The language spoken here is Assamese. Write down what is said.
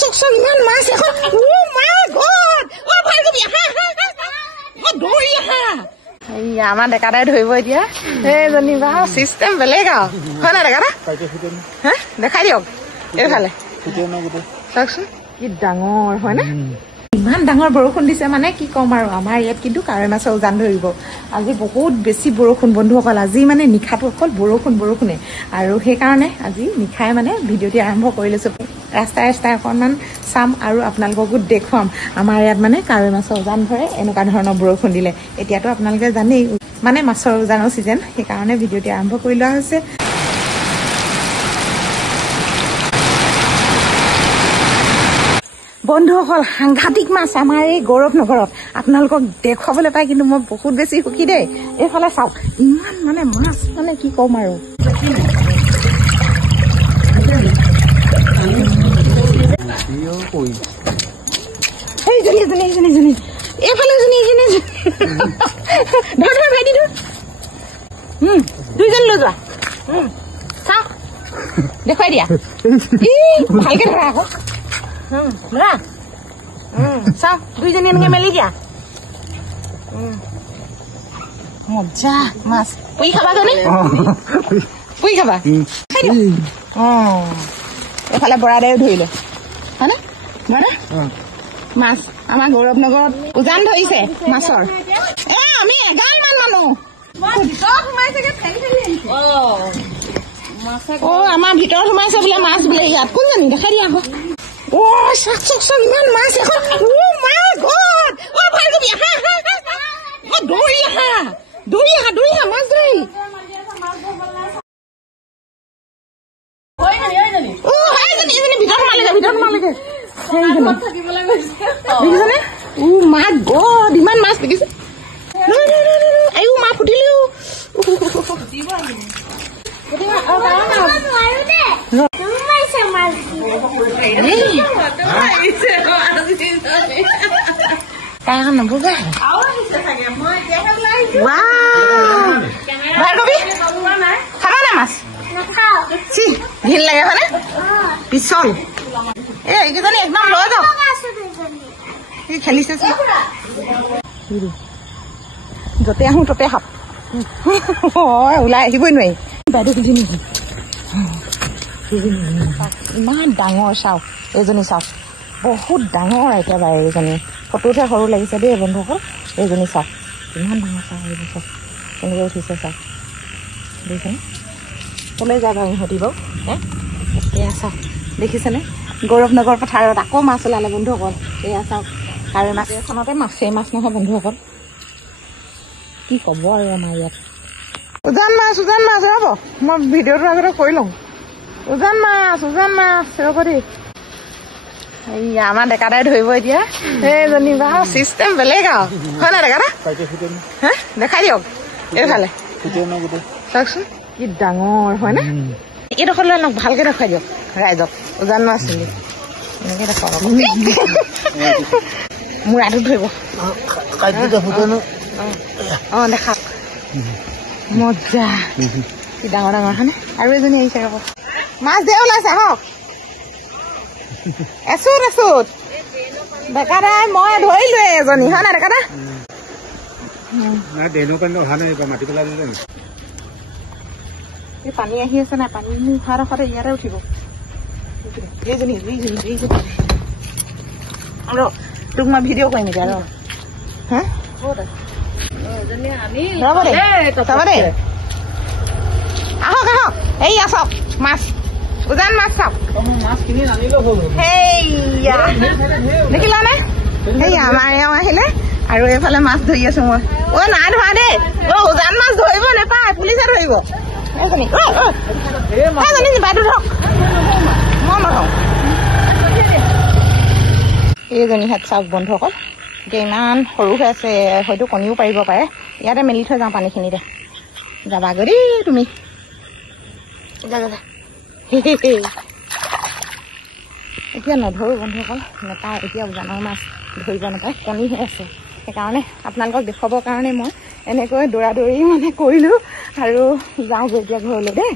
চক ইমান মাছ এখন ও মাই গড ও ভাৰ্গৱী হা ও দৌৰি আহা এইয়া আমাৰ ডেকাদাই ধৰিব এতিয়া এইজনী বা চিষ্টেম বেলেগ আৰু হয় না ডেকাদা হা দেখাই দিয়ক এইফালে চাওকচোন কি ডাঙৰ হয় না ইমান ডাঙৰ বৰষুণ দিছে মানে কি ক'ম আৰু আমাৰ ইয়াত কিন্তু কাৱৈ মাছৰ উজান ধৰিব আজি বহুত বেছি বৰষুণ বন্ধুসকল আজি মানে নিশাটো অকল বৰষুণে আৰু সেইকাৰণে আজি নিশাই মানে ভিডিঅ'টি আৰম্ভ কৰি লৈছোঁ ৰাস্তাই অকণমান চাম আৰু আপোনালোককো দেখুৱাম আমাৰ ইয়াত মানে কাৱৈ মাছৰ উজান ধৰে এনেকুৱা ধৰণৰ বৰষুণ দিলে এতিয়াতো আপোনালোকে জানেই মানে মাছৰ উজানৰ ছিজন সেইকাৰণে ভিডিঅ'টি আৰম্ভ কৰি লোৱা হৈছে বন্ধুসকল সাংঘাতিক মাছ আমাৰ এই গৌৰৱ নগৰত আপোনালোকক দেখুৱাবলৈ পাই কিন্তু মই বহুত বেছি সুখী দেই এইফালে চাওক ইমান মানে মাছ মানে কি ক'ম আৰু এইফালে ধৰ ভাইটি দুইজন লৈ যোৱা চাওক দেখুৱাই দিয়া ভালকে ধৰা আকৌ ধৰা চাওক দুইজনী এনেকে মেলি দিয়া মজা মাছ পুৰি খাবা জানে পুৰি খাবা এইফালে বৰাদায়ো ধৰিলে হয়নে বৰা মাছ আমাৰ গৌৰৱ নগৰত উজান ধৰিছে মাছৰ আমি 11 মান মানুহ আমাৰ ভিতৰত সোমাইছে বোলে মাছ বোলে ইয়াত কোনজনী দেখাই দিয়া আকৌ ও চক ইমান মাছ এখন ও মাই গড ও ভাৰ্গৱী হা ও দৌৰি আহা মাছ ধৰি ও হাইজনী ভিতৰত সোমালেগে দেখিছানে ও মাই গড ইমান মাছ দেখিছে আয়ো মা ফুটিলেও নবুজা ভাৰ্গৱী খাবা না মাছ ঘিন লাগে হয়নে পিছল এইকেইজনী একদম লৈ যাওক খেলিছে য'তে আহোঁ ততে সাপ ওলাই আহিবই নোৱাৰি বাইদেউ কিজনী ইমান ডাঙৰ চাওক এইজনী চাওক বহুত ডাঙৰ একেবাৰে এইজনী ফটোতহে সৰু লাগিছে দেই বন্ধুসকল এইজনী চাওক ইমান ডাঙৰ চাওক এইজনী চাওক কেনেকৈ উঠিছে চাওক দেখিছেনে ক'লৈ যায় বাৰু ইহঁতি বাৰু এয়া চাওক দেখিছেনে গৌৰৱ নগৰ পথাৰত আকৌ মাছ ওলালে বন্ধুসকল এয়া চাওক কাৱৈ মাছ এখনতে মাছেই মাছ নহয় বন্ধুসকল কি ক'ব আৰু আমাৰ ইয়াত উজান মাছ ৰ'ব মই ভিডিঅ'টো আগতে কৰি লওঁ উজান মাছ ৰ'ব দেই এইয়া আমাৰ ডেকাদাই ধৰিব এতিয়া এইজনী বা চিষ্টেম বেলেগ আৰু হয় নাই ডেকাদা হা দেখাই দিয়ক এইফালে চাওকচোন কি ডাঙৰ হয়নে এইডোখৰ লৈ লওক ভালকে দেখুৱাই দিয়ক ৰাইজক উজান মাছ চিনি এনেকে দেখুৱাব মূৰাটোত ধৰিব দেখাওক মজা কি ডাঙৰ হয়নে আৰু এজনী আহিছে ৰ'ব মাছ ধেৰ ওলাইছে হওক এচুত ডেকাদাই মই ধৰিলোৱে এজনী হয় নাই ডেকাদা পানী আহি আছে নাই পানী উঠাৰ ডোখৰতে ইয়াতে উঠিব এইজনী তোক মই ভিডিঅ' কৰিম এতিয়া আহক এইয়া চাওক মাছ উজান মাছ চাওক সেইয়া দেখিলা নে সেইয়া আমাৰ এওঁ আহিলে আৰু এইফালে মাছ ধৰি আছো মই নাই ধৰা দেই উজান মাছ ধৰিব নেপায় পুলিচে ধৰিব বাইদেউ ধৰক মই নধৰো এইজনী হাত চাওক বন্ধুসকল এতিয়া ইমান সৰু হৈ আছে হয়তো কণীও পাৰিব পাৰে ইয়াতে মেলি থৈ যাওঁ পানীখিনিতে যাবাগৈ দেই তুমি এতিয়া নধৰোঁ বন্ধুসকল নেপায় এতিয়া উজানৰ মাছ ধৰিব নাপায় কণী হৈ আছে সেইকাৰণে আপোনালোকক দেখুৱাবৰ কাৰণে মই এনেকৈ দৌৰা দৌৰি মানে কৰিলোঁ আৰু যাওঁগৈ এতিয়া ঘৰলৈ দেই